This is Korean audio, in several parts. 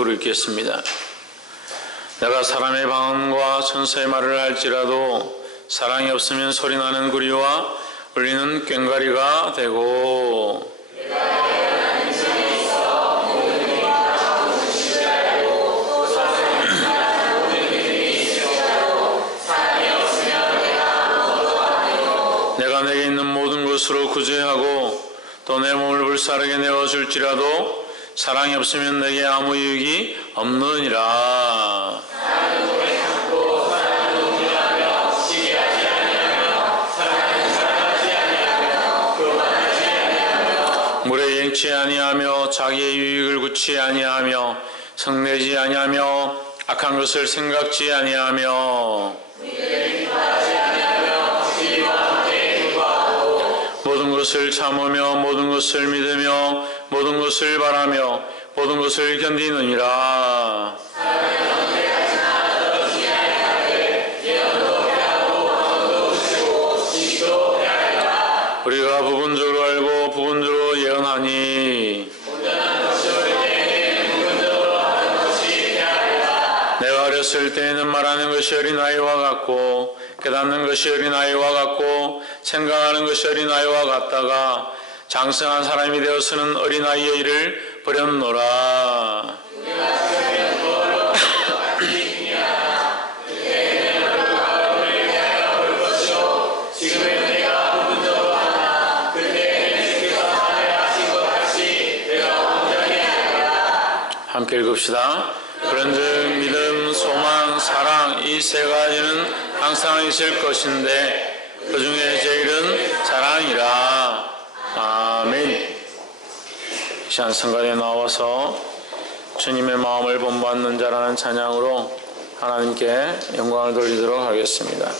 통독으로 읽겠습니다. 내가 사람의 방언과 천사의 말을 할지라도 사랑이 없으면 소리나는 구리와 울리는 꽹과리가 되고, 내가 내게 있는 모든 것으로 구제하고 또 내 몸을 불사르게 내어줄지라도 사랑이 없으면 내게 아무 유익이 없느니라. 물에 옌치 아니하며 자기의 유익을 굳지 아니하며 성내지 아니하며 악한 것을 생각지 아니하며 모든 것을 참으며 모든 것을 믿으며 모든 것을 바라며 모든 것을 견디느니라. 우리가 부분적으로 알고 부분적으로 예언하니 내가 어렸을 때에는 말하는 것이 어린아이와 같고 깨닫는 것이 어린아이와 같고 생각하는 것이 어린아이와 같다가 장성한 사람이 되어서는 어린아이의 일을 버렸노라. 함께 읽읍시다. 그런즉 믿음, 소망, 사랑 이 세 가지는 항상 있을 것인데 그 중에 제일은 사랑이라. 아멘. 이 시간 성가대에 나와서 주님의 마음을 본받는 자라는 찬양으로 하나님께 영광을 돌리도록 하겠습니다.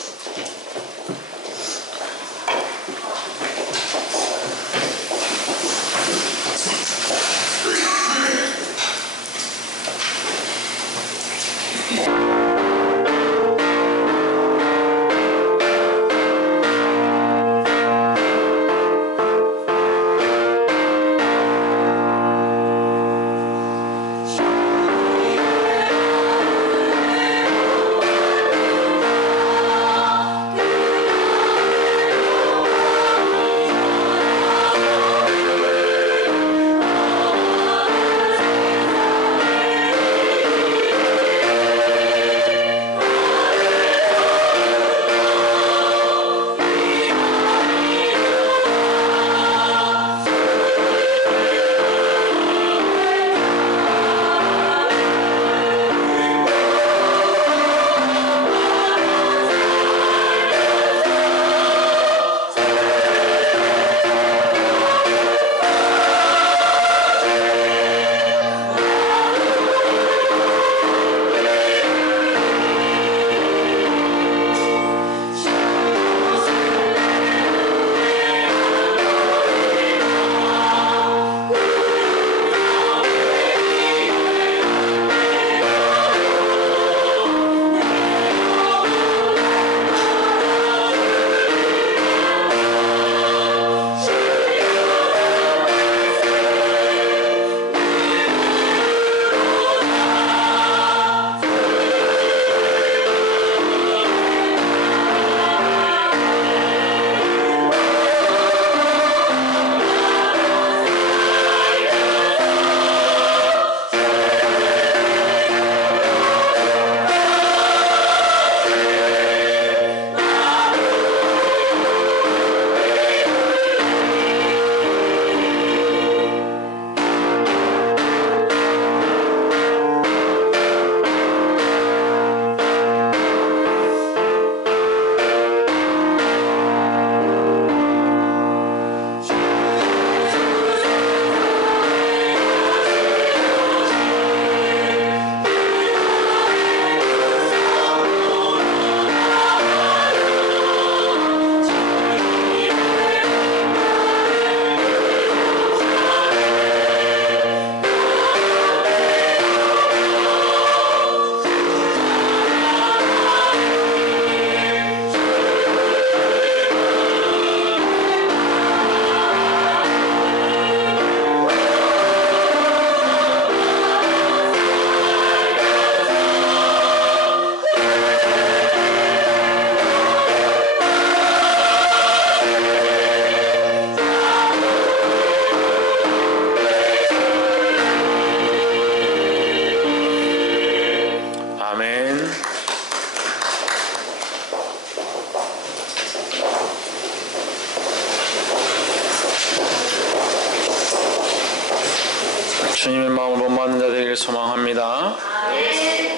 소망합니다.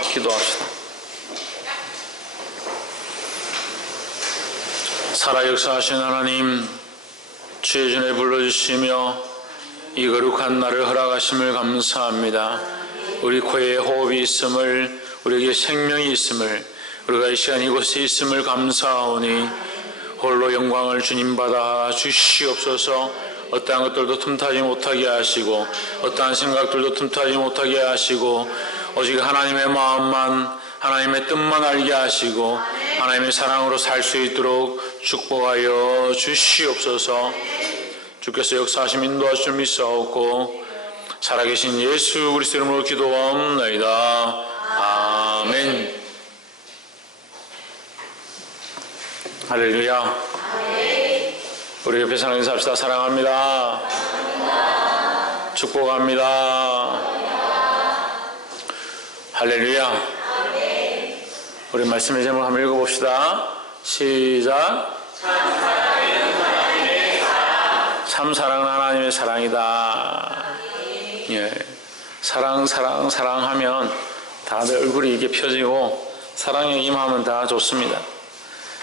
기도합시다. 살아 역사하신 하나님, 주의 전에 불러주시며 이 거룩한 날을 허락하심을 감사합니다. 우리 코에 호흡이 있음을, 우리에게 생명이 있음을, 우리가 이 시간 이곳에 있음을 감사하오니 홀로 영광을 주님 받아 주시옵소서. 어떠한 것들도 틈타지 못하게 하시고 어떠한 생각들도 틈타지 못하게 하시고 오직 하나님의 마음만, 하나님의 뜻만 알게 하시고 하나님의 사랑으로 살 수 있도록 축복하여 주시옵소서. 주께서 역사하심 인도하실 줄 믿사옵고 살아계신 예수 그리스도 이름으로 기도하옵나이다. 아멘. 할렐루야. 우리 옆에 사랑 인사합시다. 사랑합니다. 축복합니다. 할렐루야. 우리 말씀의 제목 한번 읽어봅시다. 시작. 참 사랑은 하나님의 사랑이다. 예. 사랑하면 다들 얼굴이 이렇게 펴지고 사랑에 임하면 다 좋습니다.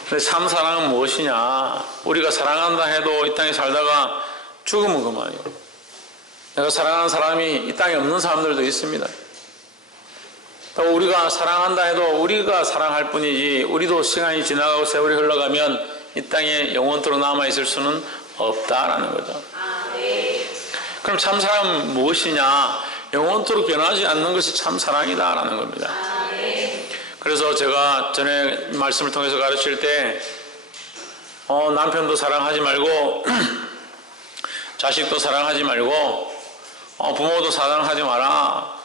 근데 참 사랑은 무엇이냐? 우리가 사랑한다 해도 이 땅에 살다가 죽으면 그만이에요. 내가 사랑하는 사람이 이 땅에 없는 사람들도 있습니다. 또 우리가 사랑한다 해도 우리가 사랑할 뿐이지 우리도 시간이 지나가고 세월이 흘러가면 이 땅에 영원토록 남아있을 수는 없다라는 거죠. 그럼 참 사랑은 무엇이냐? 영원토록 변하지 않는 것이 참 사랑이다라는 겁니다. 그래서 제가 전에 말씀을 통해서 가르칠 때 남편도 사랑하지 말고 자식도 사랑하지 말고 부모도 사랑하지 마라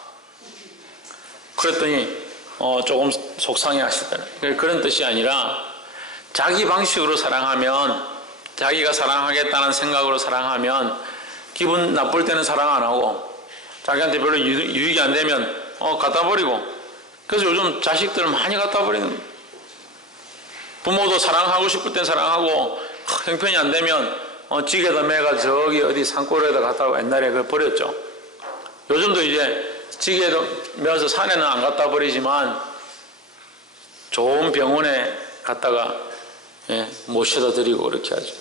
그랬더니 조금 속상해 하시더라고요. 그런 뜻이 아니라 자기 방식으로 사랑하면, 자기가 사랑하겠다는 생각으로 사랑하면 기분 나쁠 때는 사랑 안 하고 자기한테 별로 유익이 안 되면 갖다 버리고. 그래서 요즘 자식들을 많이 갖다 버리는 거예요. 부모도 사랑하고 싶을 땐 사랑하고 형편이 안 되면 찌개다 매가 저기 어디 산골에다 갖다 옛날에 그걸 버렸죠. 요즘도 이제 찌개도 매어서 산에는 안 갖다 버리지만 좋은 병원에 갖다가 모셔다 드리고 그렇게 하죠.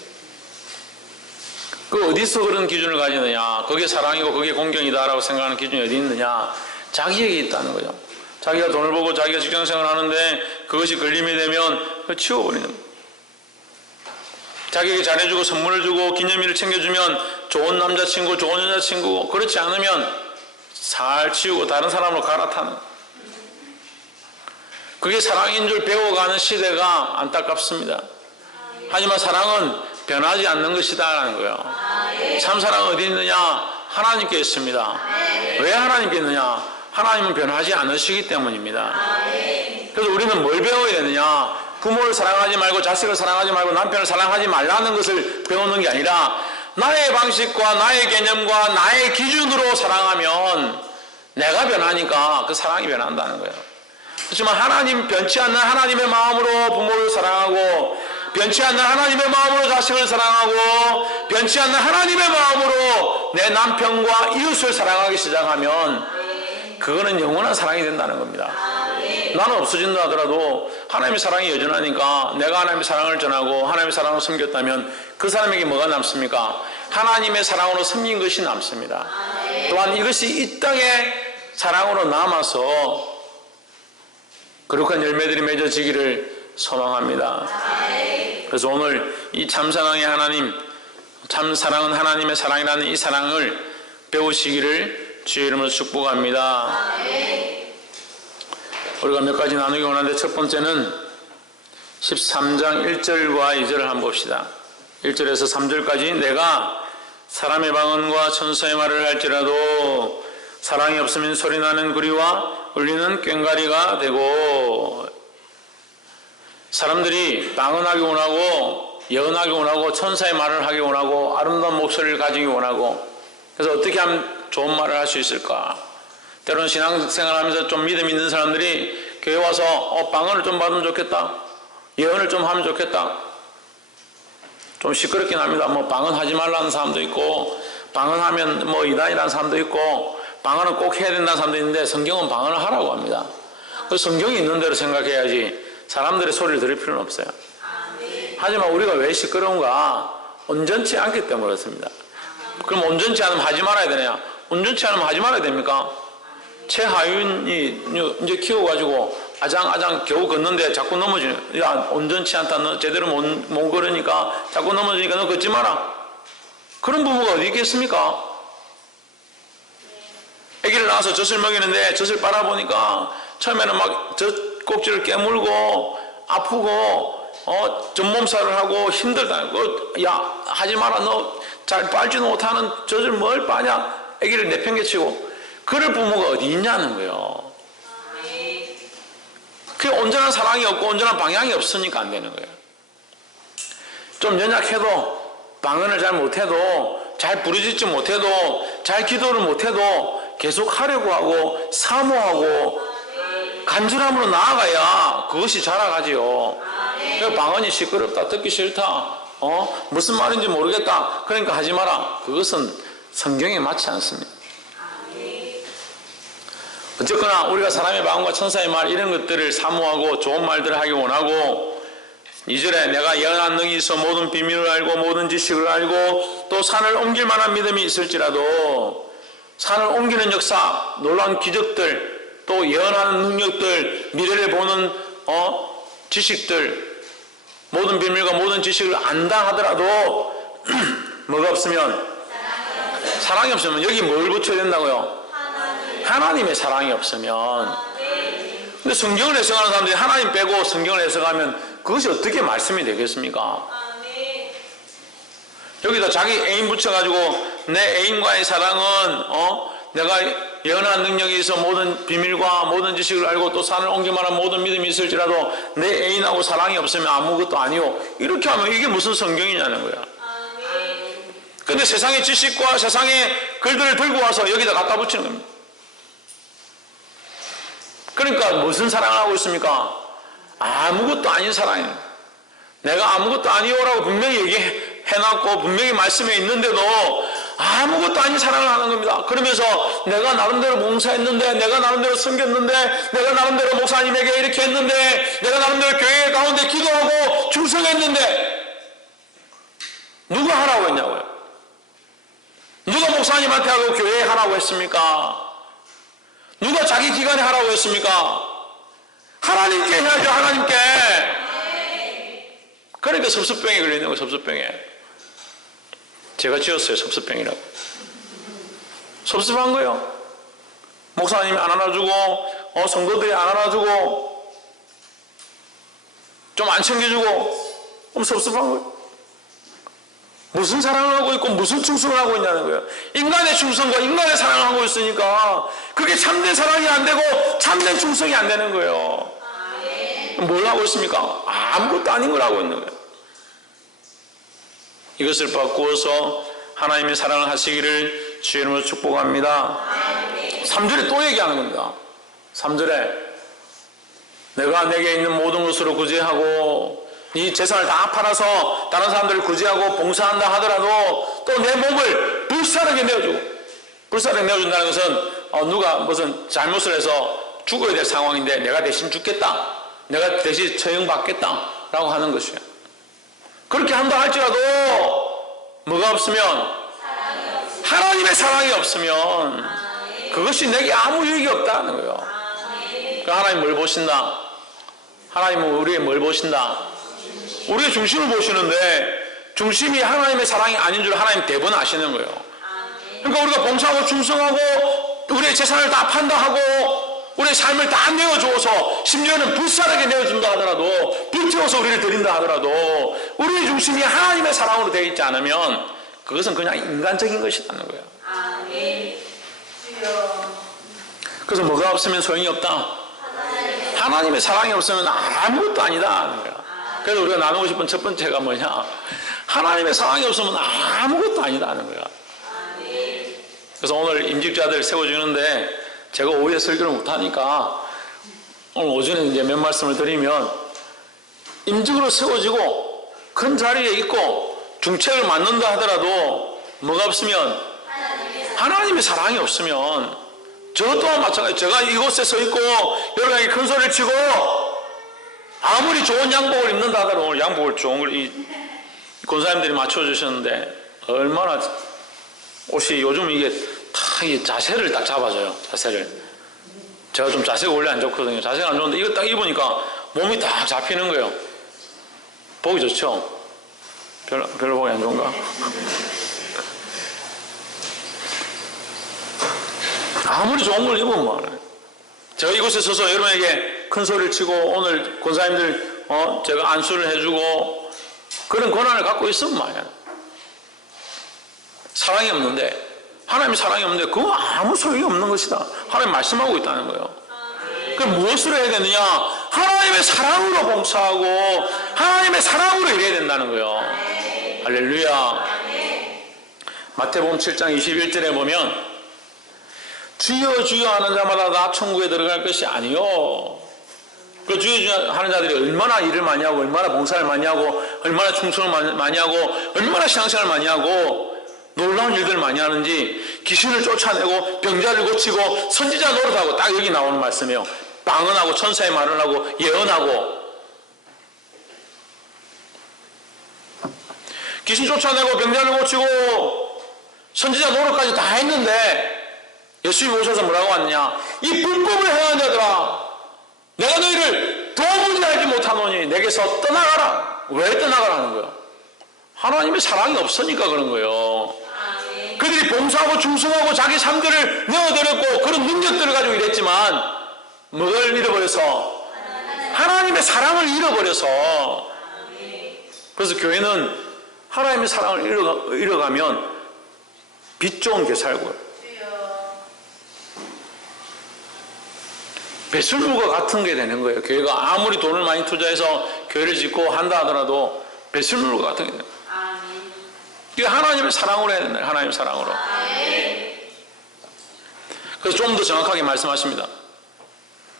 그 어디서 그런 기준을 가지느냐? 그게 사랑이고 그게 공경이다라고 생각하는 기준이 어디 있느냐? 자기에게 있다는 거죠. 자기가 돈을 벌고 자기가 직장생활을 하는데 그것이 걸림이 되면 치워버리는 거예요. 자기에게 잘해주고 선물을 주고 기념일을 챙겨주면 좋은 남자친구, 좋은 여자친구, 그렇지 않으면 잘 치우고 다른 사람으로 갈아타는 거예요. 그게 사랑인 줄 배워가는 시대가 안타깝습니다. 하지만 사랑은 변하지 않는 것이다라는 거예요. 참 사랑은 어디 있느냐? 하나님께 있습니다. 왜 하나님께 있느냐? 하나님은 변하지 않으시기 때문입니다. 그래서 우리는 뭘 배워야 되느냐? 부모를 사랑하지 말고 자식을 사랑하지 말고 남편을 사랑하지 말라는 것을 배우는 게 아니라 나의 방식과 나의 개념과 나의 기준으로 사랑하면 내가 변하니까 그 사랑이 변한다는 거예요. 그렇지만 하나님, 변치 않는 하나님의 마음으로 부모를 사랑하고 변치 않는 하나님의 마음으로 자식을 사랑하고 변치 않는 하나님의 마음으로 내 남편과 이웃을 사랑하기 시작하면 그거는 영원한 사랑이 된다는 겁니다. 나는 없어진다 하더라도 하나님의 사랑이 여전하니까 내가 하나님의 사랑을 전하고 하나님의 사랑으로 섬겼다면 그 사람에게 뭐가 남습니까? 하나님의 사랑으로 섬긴 것이 남습니다. 또한 이것이 이 땅에 사랑으로 남아서 거룩한 열매들이 맺어지기를 소망합니다. 그래서 오늘 이 참사랑의 하나님, 참사랑은 하나님의 사랑이라는 이 사랑을 배우시기를 주의 이름으로 축복합니다. 우리가 몇 가지 나누기 원하는데 첫 번째는 13장 1절과 2절을 한번 봅시다. 1절에서 3절까지 내가 사람의 방언과 천사의 말을 할지라도 사랑이 없으면 소리나는 구리와 울리는 꽹과리가 되고. 사람들이 방언하기 원하고 예언하기 원하고 천사의 말을 하기 원하고 아름다운 목소리를 가지기 원하고, 그래서 어떻게 하면 좋은 말을 할 수 있을까? 때로는 신앙생활하면서 좀 믿음 있는 사람들이 교회 와서 방언을 좀 받으면 좋겠다, 예언을 좀 하면 좋겠다. 좀 시끄럽긴 합니다. 방언하지 말라는 사람도 있고 방언하면 이단이라는 사람도 있고 방언은 꼭 해야 된다는 사람도 있는데 성경은 방언을 하라고 합니다. 그래서 성경이 있는 대로 생각해야지 사람들의 소리를 들을 필요는 없어요. 하지만 우리가 왜 시끄러운가? 온전치 않기 때문에 그렇습니다. 그럼 온전치 않으면 하지 말아야 되냐? 온전치 않으면 하지 말아야 됩니까? 최하윤이 이제 키워가지고 아장아장 겨우 걷는데 자꾸 넘어지는, 야, 온전치 않다. 너 제대로 못 걸으니까 자꾸 넘어지니까 너 걷지 마라. 그런 부모가 어디 있겠습니까? 아기를 낳아서 젖을 먹이는데 젖을 빨아보니까 처음에는 막 젖 꼭지를 깨물고 아프고 전몸살을 하고 힘들다. 야, 하지 마라. 너 잘 빨지도 못하는 젖을 뭘 빠냐? 아기를 내팽개치고. 그럴 부모가 어디 있냐는 거예요. 그게 온전한 사랑이 없고 온전한 방향이 없으니까 안 되는 거예요. 좀 연약해도, 방언을 잘 못해도, 잘 부르짖지 못해도, 잘 기도를 못해도 계속 하려고 하고 사모하고 간절함으로 나아가야 그것이 자라가지요. 방언이 시끄럽다, 듣기 싫다, 무슨 말인지 모르겠다, 그러니까 하지 마라. 그것은 성경에 맞지 않습니다. 어쨌거나 우리가 사람의 마음과 천사의 말 이런 것들을 사모하고 좋은 말들을 하기 원하고, 2절에 내가 예언한 능이 있어 모든 비밀을 알고 모든 지식을 알고 또 산을 옮길 만한 믿음이 있을지라도, 산을 옮기는 역사, 놀라운 기적들, 또 예언하는 능력들, 미래를 보는 지식들, 모든 비밀과 모든 지식을 안다 하더라도 뭐가 없으면, 사랑이 없으면 여기 뭘 붙여야 된다고요? 하나님의 사랑이 없으면. 근데 성경을 해석하는 사람들이 하나님 빼고 성경을 해석하면 그것이 어떻게 말씀이 되겠습니까? 여기다 자기 애인 붙여가지고 내 애인과의 사랑은 내가 예언한 능력이 있어 모든 비밀과 모든 지식을 알고 또 산을 옮길 만한 모든 믿음이 있을지라도 내 애인하고 사랑이 없으면 아무것도 아니요. 이렇게 하면 이게 무슨 성경이냐는 거야. 근데 세상의 지식과 세상의 글들을 들고 와서 여기다 갖다 붙이는 겁니다. 그러니까 무슨 사랑을 하고 있습니까? 아무것도 아닌 사랑이에요. 내가 아무것도 아니오라고 분명히 얘기해놨고 분명히 말씀에 있는데도 아무것도 아닌 사랑을 하는 겁니다. 그러면서 내가 나름대로 봉사했는데, 내가 나름대로 섬겼는데, 내가 나름대로 목사님에게 이렇게 했는데, 내가 나름대로 교회 가운데 기도하고 충성했는데, 누가 하라고 했냐고요? 누가 목사님한테 하고 교회에 하라고 했습니까? 누가 자기 기관에 하라고 했습니까? 하나님께 해야죠. 하나님께. 그러니까 섭섭병에 걸리는 거예요. 섭섭병에. 제가 지었어요. 섭섭병이라고. 섭섭한 거예요. 목사님이 안 안아주고 성도들이 안 안아주고 좀 안 챙겨주고 그럼 섭섭한 거예요. 무슨 사랑을 하고 있고 무슨 충성을 하고 있냐는 거예요. 인간의 충성과 인간의 사랑을 하고 있으니까 그게 참된 사랑이 안 되고 참된 충성이 안 되는 거예요. 뭘 하고 있습니까? 아무것도 아닌 걸 하고 있는 거예요. 이것을 바꾸어서 하나님의 사랑을 하시기를 주의 이름으로 축복합니다. 3절에 또 얘기하는 겁니다. 3절에 내가 내게 있는 모든 것으로 구제하고 이 재산을 다 팔아서 다른 사람들을 구제하고 봉사한다 하더라도 또 내 몸을 불사르게 내어주고, 불사르게 내어준다는 것은 누가 무슨 잘못을 해서 죽어야 될 상황인데 내가 대신 죽겠다, 내가 대신 처형받겠다 라고 하는 것이에요. 그렇게 한다 할지라도 뭐가 없으면, 하나님의 사랑이 없으면 그것이 내게 아무 유익이 없다는 거예요. 그러니까 하나님 뭘 보신다? 하나님은 우리의 뭘 보신다? 우리의 중심을 보시는데 중심이 하나님의 사랑이 아닌 줄 하나님 대부분 아시는 거예요. 그러니까 우리가 봉사하고 충성하고 우리의 재산을 다 판다 하고 우리의 삶을 다 내어주어서 심지어는 불사르게 내어준다 하더라도, 불태워서 우리를 드린다 하더라도 우리의 중심이 하나님의 사랑으로 되어 있지 않으면 그것은 그냥 인간적인 것이라는 거예요. 그래서 뭐가 없으면 소용이 없다? 하나님의 사랑이 없으면 아무것도 아니다 하는 거예요. 그래서 우리가 나누고 싶은 첫 번째가 뭐냐? 하나님의 사랑이 없으면 아무것도 아니다 하는 거야. 그래서 오늘 임직자들 세워주는데 제가 오후에 설교를 못하니까 오늘 오전에 이제 몇 말씀을 드리면, 임직으로 세워지고 큰 자리에 있고 중책을 맡는다 하더라도 뭐가 없으면, 하나님의 사랑이 없으면 저 또한 마찬가지. 제가 이곳에 서 있고 여러분에게 큰 소리를 치고 아무리 좋은 양복을 입는다 하더라도 오늘 양복을 좋은 걸 이 권사님들이 맞춰주셨는데 얼마나 옷이 요즘 이게 다 이 자세를 딱 잡아줘요. 자세를. 제가 좀 자세가 원래 안 좋거든요. 자세가 안 좋은데 이거 딱 입으니까 몸이 딱 잡히는 거예요. 보기 좋죠? 별로 보기 안 좋은가? 아무리 좋은 걸 입으면 말이에요. 제가 이곳에 서서 여러분에게 큰 소리를 치고 오늘 권사님들 제가 안수를 해주고 그런 권한을 갖고 있으면 말이야. 사랑이 없는데 하나님의 사랑이 없는데 그건 아무 소용이 없는 것이다. 하나님 말씀하고 있다는 거예요. 그럼 무엇으로 해야 되느냐? 하나님의 사랑으로 봉사하고 하나님의 사랑으로 일해야 된다는 거예요. 할렐루야. 마태복음 7장 21절에 보면 주여 주여 하는 자마다 다 천국에 들어갈 것이 아니요. 그 주여 주여 하는 자들이 얼마나 일을 많이 하고 얼마나 봉사를 많이 하고 얼마나 충성을 많이 하고 얼마나 신앙생활을 많이 하고 놀라운 일들을 많이 하는지 귀신을 쫓아내고 병자를 고치고 선지자 노릇하고 딱 여기 나오는 말씀이에요. 방언하고 천사의 말을 하고 예언하고 귀신 쫓아내고 병자를 고치고 선지자 노릇까지 다 했는데 예수님이 오셔서 뭐라고 하느냐? 이 불법을 행한 자들아 내가 너희를 도무지 알지 못하노니 내게서 떠나가라. 왜 떠나가라는 거예요? 하나님의 사랑이 없으니까 그런 거예요. 그들이 봉사하고 충성하고 자기 삶들을 내어드렸고 그런 능력들을 가지고 일했지만 뭘 잃어버려서? 하나님의 사랑을 잃어버려서. 그래서 교회는 하나님의 사랑을 잃어가면 빛 좋은 교회 살고요. 배설물과 같은 게 되는 거예요. 교회가 아무리 돈을 많이 투자해서 교회를 짓고 한다 하더라도 배설물과 같은 게 되는 거예요. 이게 하나님의 사랑으로 해야 된다. 하나님의 사랑으로. 그래서 좀 더 정확하게 말씀하십니다.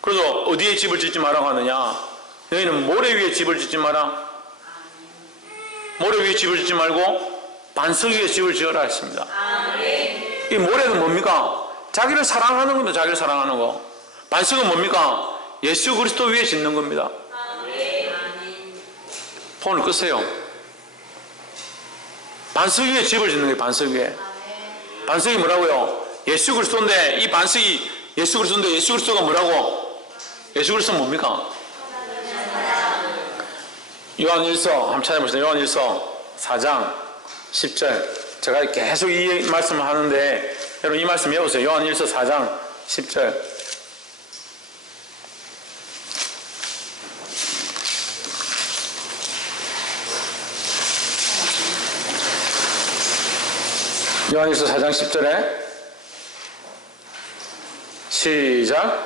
그래서 어디에 집을 짓지 말라고 하느냐? 너희는 모래 위에 집을 짓지 마라. 모래 위에 집을 짓지 말고 반석 위에 집을 지어라 했습니다. 이 모래는 뭡니까? 자기를 사랑하는 겁니다. 자기를 사랑하는 거. 반석은 뭡니까? 예수 그리스도 위에 짓는 겁니다. 폰을 끄세요. 반석 위에 집을 짓는 거예요. 반석 위에. 반석이 뭐라고요? 예수 그리스도인데 이 반석이 예수 그리스도인데 예수 그리스도가 뭐라고? 예수 그리스도는 뭡니까? 요한일서 한번 찾아보세요. 요한일서 4장 10절. 제가 계속 이 말씀을 하는데 여러분 이 말씀 외우세요. 요한일서 4장 10절. 요한일서 4장 10절에 시작.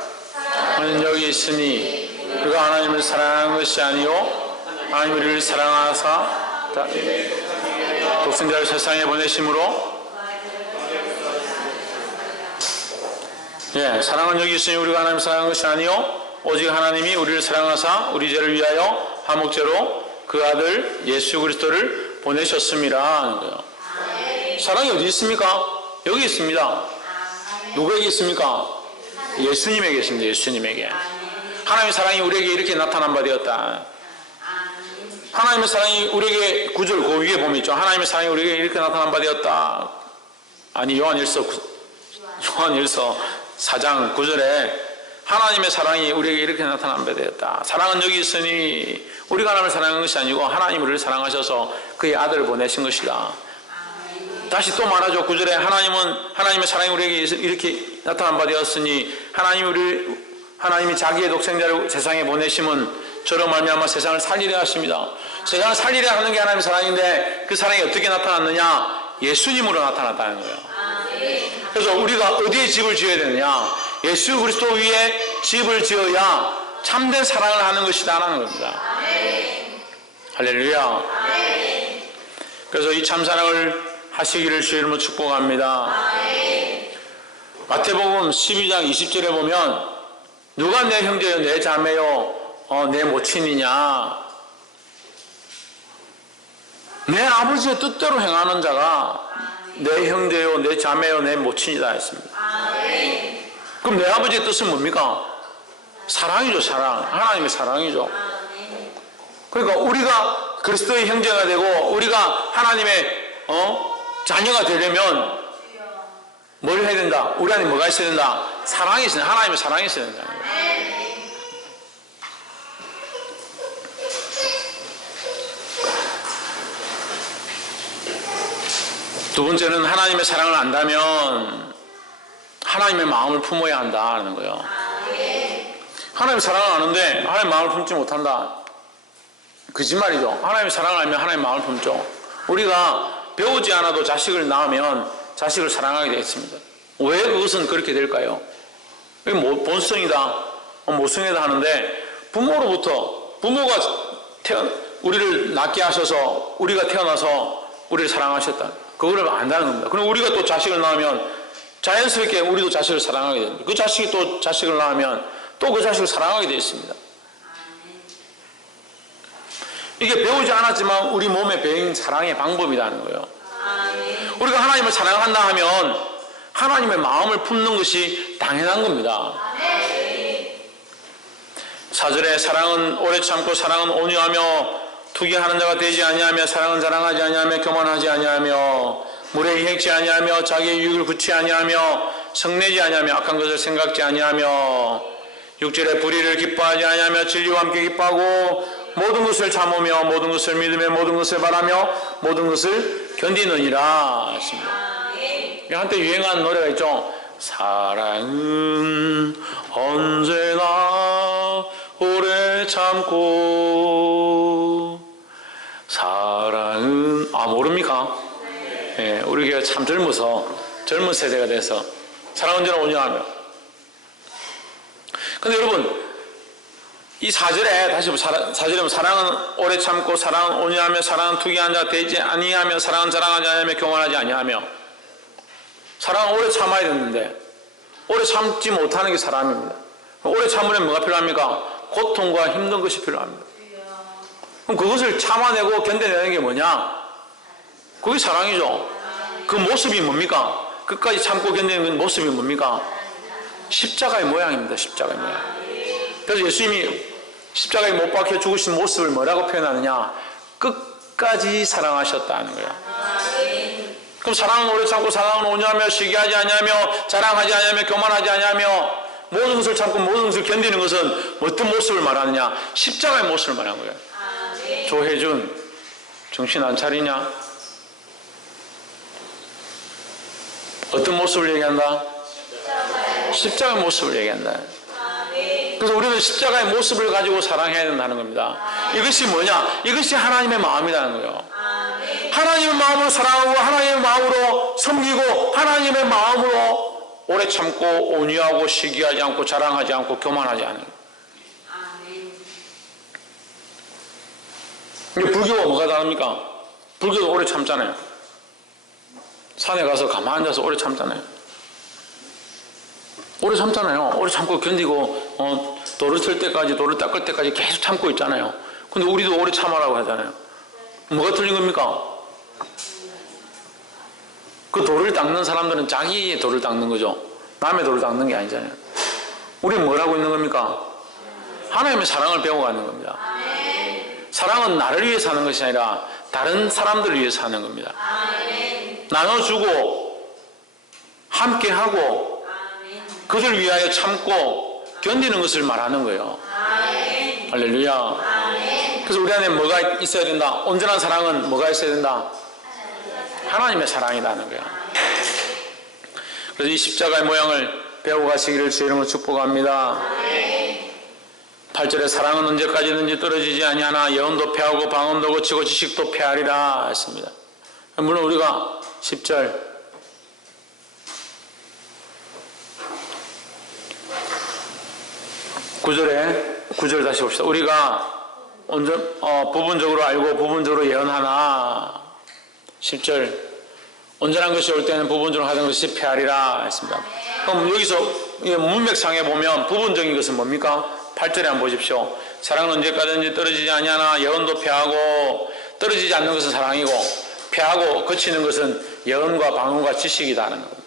하나님은 여기 있으니 우리가 하나님을 사랑하는 것이 아니요 하나님 우리를 사랑하사 독생자를 세상에 보내심으로 사랑은 여기 있으니 우리가 하나님을 사랑하는 것이 아니요 오직 하나님이 우리를 사랑하사 우리 죄를 위하여 화목제로 그 아들 예수 그리스도를 보내셨음이라 하는 거예요. 사랑이 어디 있습니까? 여기 있습니다. 누구에게 있습니까? 예수님에게 있습니다. 예수님에게. 하나님의 사랑이 우리에게 이렇게 나타난 바 되었다. 하나님의 사랑이 우리에게 9절 그 위에 보면 있죠. 하나님의 사랑이 우리에게 이렇게 나타난 바 되었다. 아니 요한일서 4장 9절에 하나님의 사랑이 우리에게 이렇게 나타난 바 되었다. 사랑은 여기 있으니 우리가 하나님을 사랑하는 것이 아니고 하나님 우리를 사랑하셔서 그의 아들을 보내신 것이다. 다시 또 말하죠. 9절에 하나님의 사랑이 우리에게 이렇게 나타난 바 되었으니 하나님이 자기의 독생자를 세상에 보내심은 저로 말미암아 세상을 살리려 하십니다. 세상을 살리려 하는 게 하나님의 사랑인데 그 사랑이 어떻게 나타났느냐? 예수님으로 나타났다는 거예요. 그래서 우리가 어디에 집을 지어야 되느냐? 예수 그리스도 위에 집을 지어야 참된 사랑을 하는 것이다 라는 겁니다. 할렐루야. 그래서 이 참사랑을 하시기를 주의 이름으로 축복합니다. 마태복음 12장 20절에 보면 누가 내 형제요 내 자매요 내 모친이냐? 내 아버지의 뜻대로 행하는 자가 내 형제요 내 자매요 내 모친이다 했습니다. 그럼 내 아버지의 뜻은 뭡니까? 사랑이죠, 사랑. 하나님의 사랑이죠. 그러니까 우리가 그리스도의 형제가 되고 우리가 하나님의 자녀가 되려면 뭘 해야 된다? 우리 안에 뭐가 있어야 된다? 사랑이 있어야 된다. 하나님의 사랑이 있어야 된다. 두 번째는 하나님의 사랑을 안다면 하나님의 마음을 품어야 한다는 거예요. 하나님의 사랑을 아는데 하나님의 마음을 품지 못한다. 거짓말이죠. 하나님의 사랑을 알면 하나님의 마음을 품죠. 우리가 배우지 않아도 자식을 낳으면 자식을 사랑하게 되어 있습니다. 왜 그것은 그렇게 될까요? 이게 본성이다, 모성이다 하는데 부모가 우리를 낳게 하셔서 우리가 태어나서 우리를 사랑하셨다. 그거를 안다는 겁니다. 그럼 우리가 또 자식을 낳으면 자연스럽게 우리도 자식을 사랑하게 됩니다. 그 자식이 또 자식을 낳으면 또 그 자식을 사랑하게 되어 있습니다. 이게 배우지 않았지만 우리 몸에 배인 사랑의 방법이라는 거예요. 우리가 하나님을 사랑한다 하면 하나님의 마음을 품는 것이 당연한 겁니다. 4절에 사랑은 오래 참고 사랑은 온유하며 투기하는 자가 되지 아니하며 사랑은 자랑하지 아니하며 교만하지 아니하며 물에 이행치 아니하며 자기의 유익을 굳지 아니하며 성내지 아니하며 악한 것을 생각지 아니하며 6절에 불의를 기뻐하지 아니하며 진리와 함께 기뻐하고 모든 것을 참으며 모든 것을 믿으며 모든 것을 바라며 모든 것을 견디느니라 했습니다. 한때 유행한 노래가 있죠. 사랑은 언제나 오래 참고 사랑은 모릅니까? 네, 우리 교회가 참 젊은 세대가 돼서 사랑은 언제나 온유하며. 근데 여러분 이 4절에 다시 4절에 보면 사랑은 오래 참고 사랑은 온유하며 사랑은 투기한 자 되지 아니하며 사랑은 자랑하지 아니하며 교만하지 아니하며. 사랑은 오래 참아야 되는데 오래 참지 못하는 게 사람입니다. 오래 참으려면 뭐가 필요합니까? 고통과 힘든 것이 필요합니다. 그럼 그것을 참아내고 견뎌내는 게 뭐냐? 그게 사랑이죠. 그 모습이 뭡니까? 끝까지 참고 견디는 모습이 뭡니까? 십자가의 모양입니다. 십자가의 모양. 그래서 예수님이 십자가에 못 박혀 죽으신 모습을 뭐라고 표현하느냐? 끝까지 사랑하셨다는 거예요. 그럼 사랑은 오래 참고 사랑은 온유하며 시기하지 아니하며 자랑하지 아니하며 교만하지 아니하며 모든 것을 참고 모든 것을 견디는 것은 어떤 모습을 말하느냐? 십자가의 모습을 말하는 거예요. 조혜준 정신 안 차리냐? 어떤 모습을 얘기한다? 십자가의 모습을 얘기한다. 그래서 우리는 십자가의 모습을 가지고 사랑해야 된다는 겁니다. 이것이 뭐냐? 이것이 하나님의 마음이라는 거예요. 하나님의 마음으로 사랑하고 하나님의 마음으로 섬기고 하나님의 마음으로 오래 참고 온유하고 시기하지 않고 자랑하지 않고 교만하지 않는 거예요. 불교가 뭐가 다릅니까? 불교도 오래 참잖아요. 산에 가서 가만히 앉아서 오래 참잖아요. 오래 참잖아요. 오래 참고 견디고 돌을 틀 때까지 돌을 닦을 때까지 계속 참고 있잖아요. 근데 우리도 오래 참으라고 하잖아요. 뭐가 틀린 겁니까? 그 돌을 닦는 사람들은 자기의 돌을 닦는 거죠. 남의 돌을 닦는 게 아니잖아요. 우리는 뭘 하고 있는 겁니까? 하나님의 사랑을 배워가는 겁니다. 사랑은 나를 위해서 하는 것이 아니라 다른 사람들을 위해서 하는 겁니다. 나눠주고 함께하고 그들 위하여 참고 견디는 것을 말하는 거예요. 할렐루야. 그래서 우리 안에 뭐가 있어야 된다? 온전한 사랑은 뭐가 있어야 된다? 하나님의 사랑이라는 거예요. 그래서 이 십자가의 모양을 배워가시기를 주의 이름으로 축복합니다. 8절에 사랑은 언제까지든지 떨어지지 아니하나 예언도 패하고 방언도 거치고 지식도 패하리라 했습니다. 물론 우리가 10절 9절 다시 봅시다. 우리가 부분적으로 알고 부분적으로 예언하나 10절 온전한 것이 올 때는 부분적으로 하던 것이 패하리라 했습니다. 그럼 여기서 문맥상에 보면 부분적인 것은 뭡니까? 8절에 한번 보십시오. 사랑은 언제까지든지 떨어지지 아니하나 예언도 패하고 떨어지지 않는 것은 사랑이고 패하고 거치는 것은 예언과 방언과 지식이다 하는 겁니다.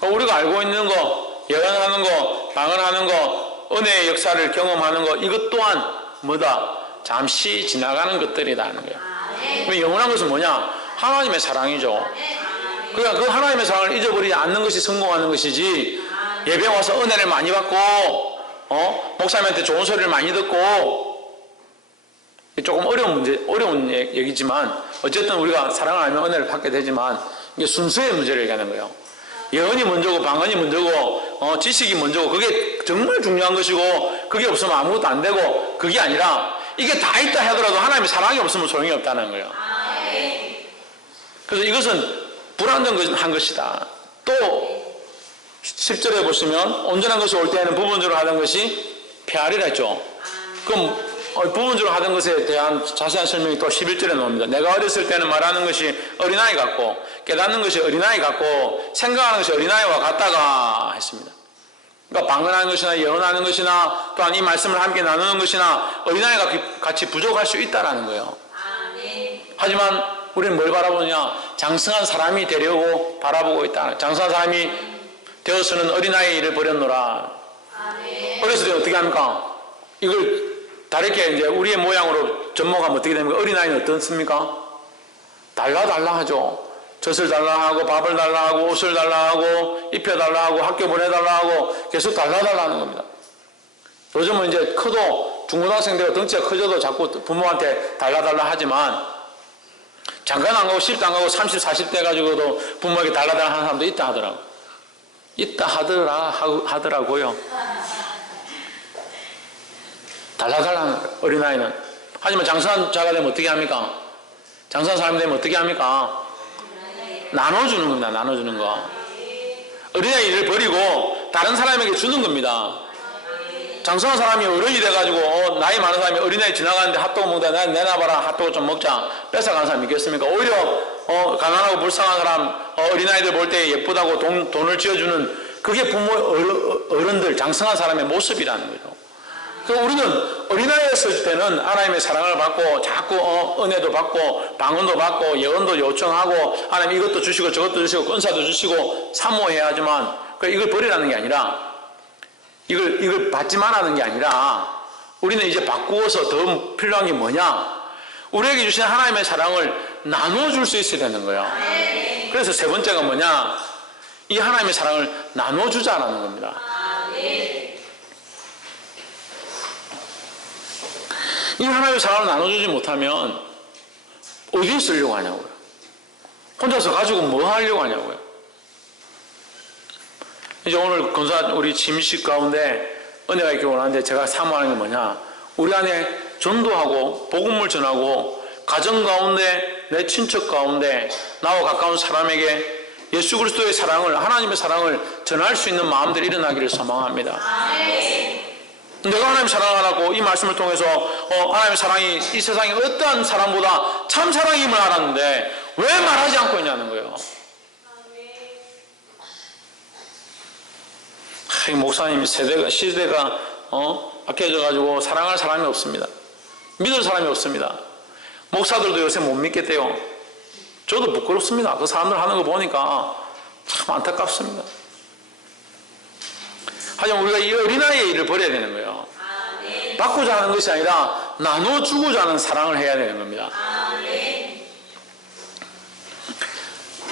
그러니까 우리가 알고 있는 거 예언하는 거, 방언하는 거, 은혜의 역사를 경험하는 거, 이것 또한 뭐다? 잠시 지나가는 것들이다 하는 거야. 영원한 것은 뭐냐? 하나님의 사랑이죠. 그러니까 그 하나님의 사랑을 잊어버리지 않는 것이 성공하는 것이지, 예배 와서 은혜를 많이 받고 목사님한테 좋은 소리를 많이 듣고, 조금 어려운 얘기지만 어쨌든 우리가 사랑을 알면 은혜를 받게 되지만, 이게 순수의 문제를 얘기하는 거예요. 예언이 먼저고 방언이 먼저고 지식이 먼저고, 그게 정말 중요한 것이고, 그게 없으면 아무것도 안 되고, 그게 아니라 이게 다 있다 하더라도 하나님의 사랑이 없으면 소용이 없다는 거예요. 그래서 이것은 불완전한 것이다. 또 10절에 보시면 온전한 것이 올 때에는 부분적으로 하던 것이 폐하리라 했죠. 그럼 부분적으로 하던 것에 대한 자세한 설명이 또 11절에 나옵니다. 내가 어렸을 때는 말하는 것이 어린아이 같고 깨닫는 것이 어린아이 같고 생각하는 것이 어린아이와 같다가 했습니다. 그러니까 방언하는 것이나 예언하는 것이나 또한 이 말씀을 함께 나누는 것이나 어린아이가 같이 부족할 수 있다는 거예요. 하지만 우리는 뭘 바라보느냐? 장성한 사람이 되려고 바라보고 있다. 장성한 사람이 되어서는 어린아이를 버렸노라. 어렸을 때 어떻게 합니까? 이걸 다르게 이제 우리의 모양으로 접목하면 어떻게 됩니까? 어린아이는 어떻습니까? 달라 하죠. 젖을 달라 하고, 밥을 달라 하고, 옷을 달라 하고, 입혀달라 하고, 학교 보내달라 하고, 계속 달라 하는 겁니다. 요즘은 이제 커도 중고등학생들 덩치가 커져도 자꾸 부모한테 달라 하지만, 잠깐 안 가고 10대 안 가고 30, 40대 가지고도 부모에게 달라 하는 사람도 있다 하더라고요. 있다 하더라고요. 달라 어린아이는. 하지만 장성한 자가 되면 어떻게 합니까? 장성한 사람이 되면 어떻게 합니까? 나눠주는 겁니다. 나눠주는 거. 어린아이를 버리고 다른 사람에게 주는 겁니다. 장성한 사람이 어른이 돼가지고 나이 많은 사람이 어린아이 지나가는데 핫도그 먹다 내놔봐라, 핫도그 좀 먹자, 뺏어가는 사람이 있겠습니까? 오히려 가난하고 불쌍한 사람 어린아이들 볼 때 예쁘다고 돈을 쥐어주는, 그게 부모 어른들 장성한 사람의 모습이라는 거죠. 그래서 우리는 어린아이였을 때는 하나님의 사랑을 받고 자꾸 은혜도 받고 방언도 받고 예언도 요청하고 하나님 이것도 주시고 저것도 주시고 권사도 주시고 사모해야 하지만, 이걸 버리라는 게 아니라, 이걸 받지 말라는 게 아니라, 우리는 이제 바꾸어서 더 필요한 게 뭐냐? 우리에게 주신 하나님의 사랑을 나눠줄 수 있어야 되는 거예요. 그래서 세 번째가 뭐냐? 이 하나님의 사랑을 나눠주자라는 겁니다. 이 하나님의 사랑을 나눠주지 못하면 어디에 쓰려고 하냐고요? 혼자서 가지고 뭐 하려고 하냐고요? 이제 오늘 건사 우리 침식 가운데 은혜가 있길 원하는데 제가 사모하는 게 뭐냐? 우리 안에 전도하고 복음을 전하고 가정 가운데 내 친척 가운데 나와 가까운 사람에게 예수 그리스도의 사랑을, 하나님의 사랑을 전할 수 있는 마음들이 일어나기를 소망합니다. 내가 하나님의 사랑을 알았고 이 말씀을 통해서 하나님의 사랑이 이 세상에 어떠한 사랑보다 참 사랑임을 알았는데 왜 말하지 않고 있냐는 거예요. 이 목사님 시대가 바뀌어져가지고 사랑할 사람이 없습니다. 믿을 사람이 없습니다. 목사들도 요새 못 믿겠대요. 저도 부끄럽습니다. 그 사람들 하는 거 보니까 참 안타깝습니다. 하지만 우리가 이 어린아이의 일을 버려야 되는 거예요. 받고자 하는 것이 아니라 나눠주고자 하는 사랑을 해야 되는 겁니다.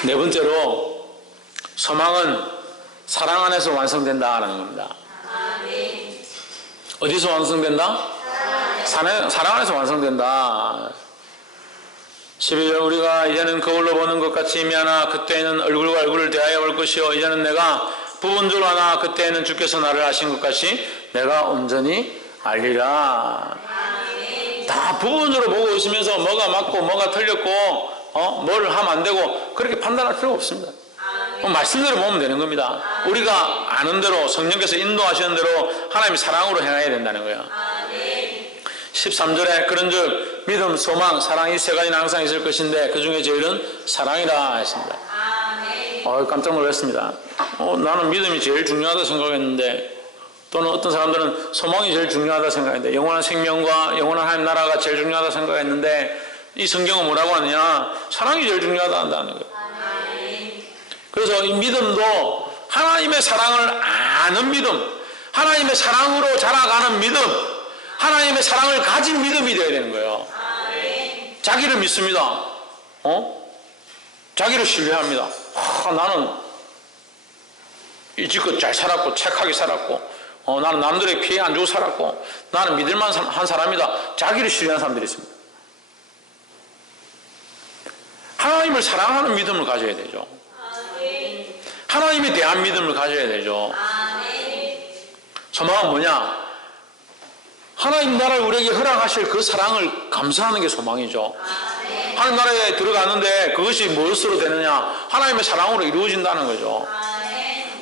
네 번째로, 소망은 사랑 안에서 완성된다라는 겁니다. 어디서 완성된다? 사랑 안에서 완성된다. 12절, 우리가 이제는 거울로 보는 것 같이 임하나 그때에는 얼굴과 얼굴을 대하여 볼 것이요 이제는 내가 부분적으로 하나 그때에는 주께서 나를 아신 것 같이 내가 온전히 알리라. 다 부분적으로 보고 있으면서 뭐가 맞고 뭐가 틀렸고 뭐를 하면 안 되고 그렇게 판단할 필요가 없습니다. 말씀대로 보면 되는 겁니다. 우리가 아는 대로 성령께서 인도하시는 대로 하나님의 사랑으로 행해야 된다는 거예요. 13절에 그런즉 믿음, 소망, 사랑이 세 가지는 항상 있을 것인데 그 중에 제일은 사랑이라 하십니다. 깜짝 놀랐습니다. 나는 믿음이 제일 중요하다 생각했는데, 또는 어떤 사람들은 소망이 제일 중요하다 생각했는데, 영원한 생명과 영원한 하나님 나라가 제일 중요하다 생각했는데, 이 성경은 뭐라고 하느냐? 사랑이 제일 중요하다 한다는 거예요. 그래서 이 믿음도 하나님의 사랑을 아는 믿음, 하나님의 사랑으로 자라가는 믿음, 하나님의 사랑을 가진 믿음이 되어야 되는 거예요. 자기를 믿습니다. 자기를 신뢰합니다. 나는 이지껏 잘 살았고 착하게 살았고 나는 남들에게 피해 안 주고 살았고 나는 믿을만 한 사람이다. 자기를 신뢰하는 사람들이 있습니다. 하나님을 사랑하는 믿음을 가져야 되죠. 하나님에 대한 믿음을 가져야 되죠. 소망은 뭐냐? 하나님 나라를 우리에게 허락하실 그 사랑을 감사하는 게 소망이죠. 하나님 나라에 들어가는데 그것이 무엇으로 되느냐? 하나님의 사랑으로 이루어진다는 거죠.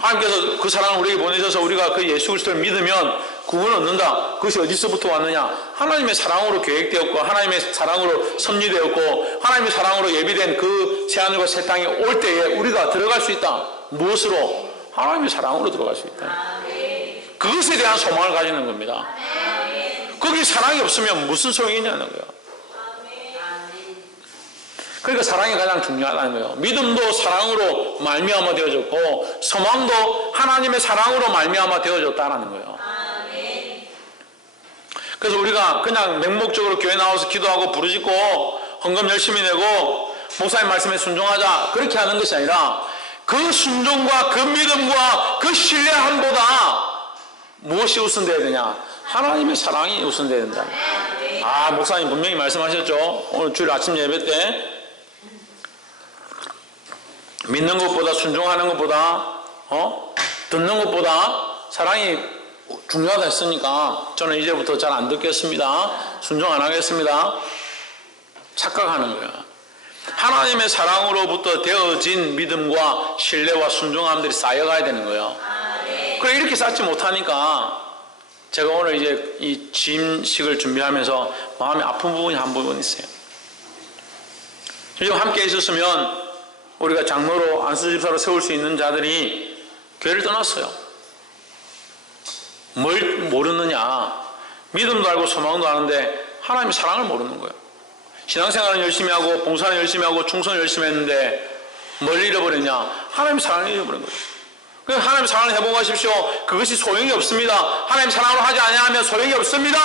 하나님께서 그 사랑을 우리에게 보내셔서 우리가 그 예수 그리스도를 믿으면 구원을 얻는다. 그것이 어디서부터 왔느냐? 하나님의 사랑으로 계획되었고 하나님의 사랑으로 섭리되었고 하나님의 사랑으로 예비된 그 새하늘과 새 땅이 올 때에 우리가 들어갈 수 있다. 무엇으로? 하나님의 사랑으로 들어갈 수 있다. 그것에 대한 소망을 가지는 겁니다. 거기 사랑이 없으면 무슨 소용이 있냐는 거예요. 그러니까 사랑이 가장 중요하다는 거예요. 믿음도 사랑으로 말미암아 되어졌고 소망도 하나님의 사랑으로 말미암아 되어졌다는 거예요. 그래서 우리가 그냥 맹목적으로 교회 나와서 기도하고 부르짖고 헌금 열심히 내고 목사님 말씀에 순종하자 그렇게 하는 것이 아니라 그 순종과 그 믿음과 그 신뢰함보다 무엇이 우선되어야 되냐? 하나님의 사랑이 우선되어야 된다. 목사님 분명히 말씀하셨죠. 오늘 주일 아침 예배 때 믿는 것보다 순종하는 것보다 듣는 것보다 사랑이 중요하다 했으니까 저는 이제부터 잘 안 듣겠습니다. 순종 안 하겠습니다. 착각하는 거야. 하나님의 사랑으로부터 되어진 믿음과 신뢰와 순종함들이 쌓여가야 되는 거예요. 그래 이렇게 쌓지 못하니까 제가 오늘 이제 이 짐식을 준비하면서 마음이 아픈 부분이 한 부분 있어요. 지금 함께 있었으면 우리가 장로로 안수 집사로 세울 수 있는 자들이 교회를 떠났어요. 뭘 모르느냐? 믿음도 알고 소망도 아는데 하나님의 사랑을 모르는 거예요. 신앙생활은 열심히 하고 봉사는 열심히 하고 충성을 열심히 했는데 뭘 잃어버렸냐? 하나님의 사랑을 잃어버린 거예요. 그래서 하나님의 사랑을 해보고 가십시오. 그것이 소용이 없습니다. 하나님 사랑으로 하지 않으면 소용이 없습니다.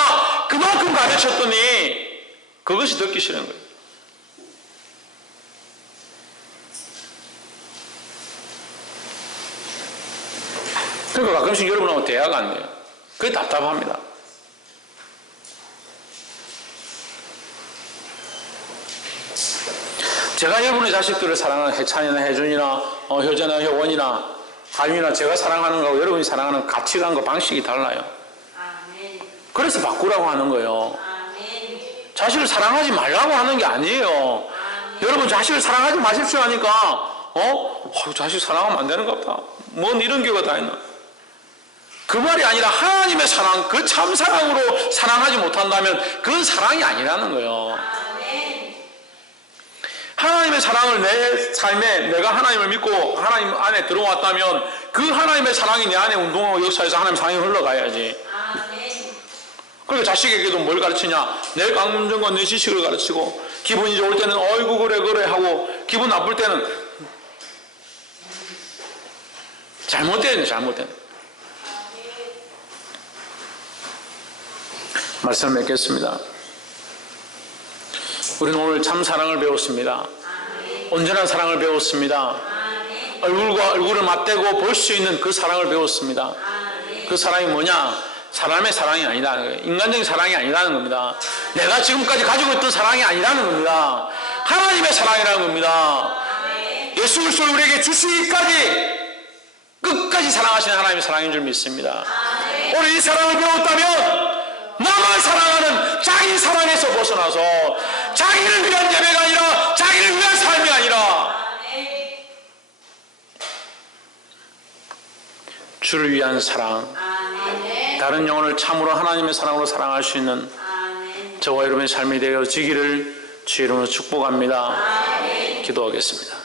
그만큼 가르쳤더니 그것이 듣기 싫은 거예요. 그러니까 가끔씩 여러분하고 대화가 안 돼요. 그게 답답합니다. 제가 여러분의 자식들을 사랑하는 해찬이나 혜준이나 효재나 효원이나 하윤이나 제가 사랑하는 거하고 여러분이 사랑하는 가치관과 방식이 달라요. 그래서 바꾸라고 하는 거예요. 자식을 사랑하지 말라고 하는 게 아니에요. 여러분 자식을 사랑하지 마십시오 하니까 자식 사랑하면 안 되는 것 같다. 뭔 이런 교가 다 있나. 그 말이 아니라 하나님의 사랑, 그 참 사랑으로 사랑하지 못한다면 그건 사랑이 아니라는 거예요. 하나님의 사랑을 내 삶에 내가 하나님을 믿고 하나님 안에 들어왔다면 그 하나님의 사랑이 내 안에 운동하고 역사에서 하나님의 사랑이 흘러가야지. 그러니까 자식에게도 뭘 가르치냐? 내 강문정과 내 지식을 가르치고 기분이 좋을 때는 어이구 그래 하고 기분 나쁠 때는 잘못된 말씀 맺겠습니다. 우리는 오늘 참 사랑을 배웠습니다. 온전한 사랑을 배웠습니다. 얼굴과 얼굴을 맞대고 볼 수 있는 그 사랑을 배웠습니다. 그 사랑이 뭐냐? 사람의 사랑이 아니라는 거예요. 인간적인 사랑이 아니라는 겁니다. 내가 지금까지 가지고 있던 사랑이 아니라는 겁니다. 하나님의 사랑이라는 겁니다. 예수 그리스도를 우리에게 주시기까지 끝까지 사랑하시는 하나님의 사랑인 줄 믿습니다. 오늘 이 사랑을 배웠다면 나만 사랑하는 자기 사랑에서 벗어나서 자기를 위한 예배가 아니라 자기를 위한 삶이 아니라 주를 위한 사랑, 다른 영혼을 참으로 하나님의 사랑으로 사랑할 수 있는 저와 여러분의 삶이 되어지기를 주의 이름으로 축복합니다. 기도하겠습니다.